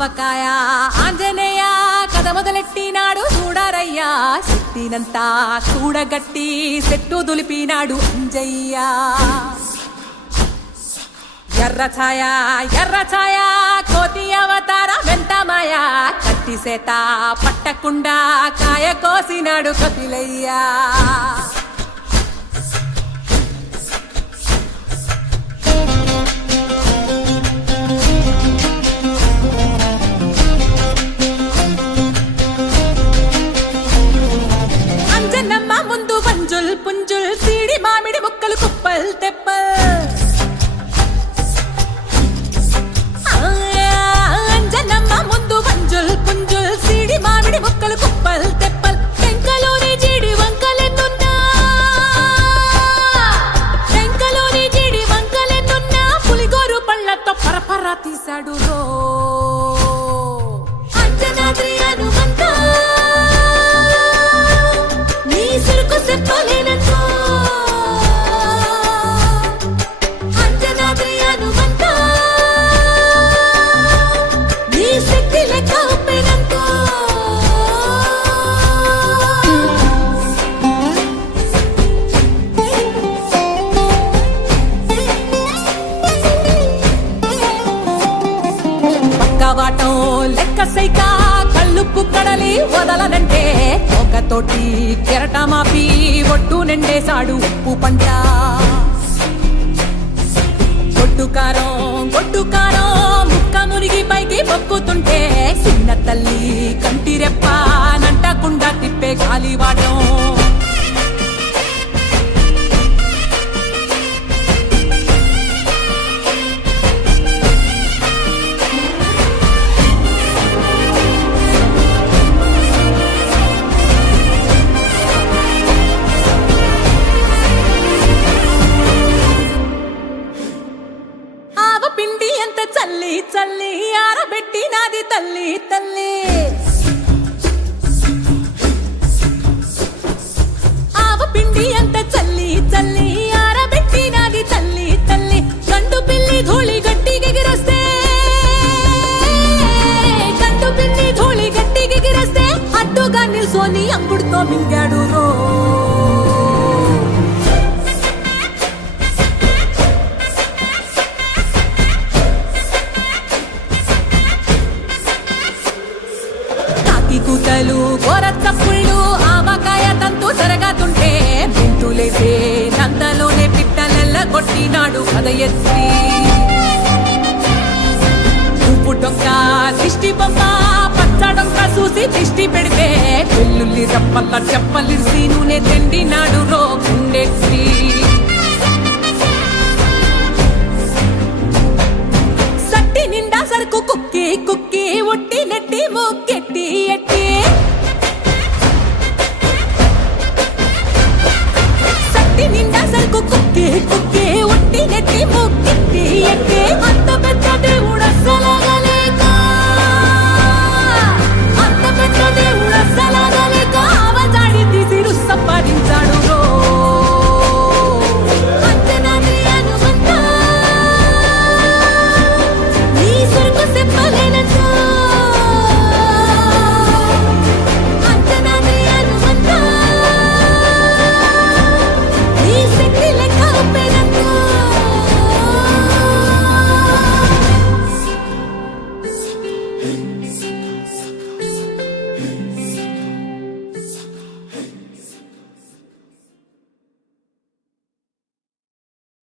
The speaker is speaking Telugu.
ఆవకాయ ఆంజనేయ కథ మొదలెట్టినాడు చూడారయ్యా శక్తినంతా కూడగట్టి చెట్టు దులిపినాడు అంజయ్య ఎర్ర ఛాయ కోతి అవతార వెంటమాయ కత్తి సేత పట్టకుండా కాయ కోసినాడు కపిలయ్యా అంజనమ్మ ముందు వంజుల్ పుంజుల్ సీడి మామిడి ముక్కలు కుప్పల్ తెప్పల్ అంజనమ్మ ముందు వంజుల్ పుంజుల్ సీడి మామిడి ముక్కలు కుప్పల్ తెప్పల్ టెంకలోని జీడి వంకలెన్నున్నా పులిగోరు పళ్ళతో పరపర తీశాడు రో అంజనాద్రి హనుమంత నీ సురుకు చెప్పలేనంతో అంజనాద్రి హనుమంత నీ శక్తి లెక్క ఉప్పెనంతో పక్కవాటం లెక్క సైక కళ్ళుప్పు కడలి వదలనంటే ఒకతోటి కెరటమాపి ఒట్టు నిండేశాడు ఉప్పు పంట గొడ్డు కారం ముక్క మురిగి పైకి పొక్కుతుంటే చిన్న తల్లి కంటి రెప్ప నంటకుండా తిప్పే గాలివాటం పిండి ఎంత చల్లి చల్లి ఆరబెట్టి నాది తల్లి తల్లి ఆవ పిండి ఎంత చల్లి చల్లి ఆరబెట్టి నాది తల్లి తల్లి గండు పిల్లి ధూళి గట్టి గిగిరస్తే అడ్డుగా నిల్సోని అంగుడుతో మింగాడు రో కూతలు గోరచ్చప్పుళ్ళు ఆవకాయ తంతు జరగతుంటే మెంతులేసే నందలోనే పిట్టలెల్ల కొట్టినాడు కథ ఎత్తి ఉప్పు డొక్క దిష్టి బొమ్మ పచ్చడొక్క చూసి దిష్టి పెడితే వెల్లుల్లి రప్పల్ల చెప్పలిసి నూనె తెండినాడు రో గుండెత్తి సట్టి నిండా సరుకు కుక్కి కుక్కి ఒట్టి నెట్టి మొక్కెట్టి ఎట్టి సట్టి నిండా సరుకు కుక్కి కుక్కి ఒట్టి నెట్టి మొక్కెట్టి ఎట్టి అంత పెద్ద దేవుడు అస్సలాగలేక ఆవజాడి తీసి రుస్సపరించాడు రో అంజనాద్రి హనుమంత నీ సురుకు చెప్పలేనంతో అంజనాద్రి హనుమంత నీ శక్తి లెక్క ఉప్పెనంతో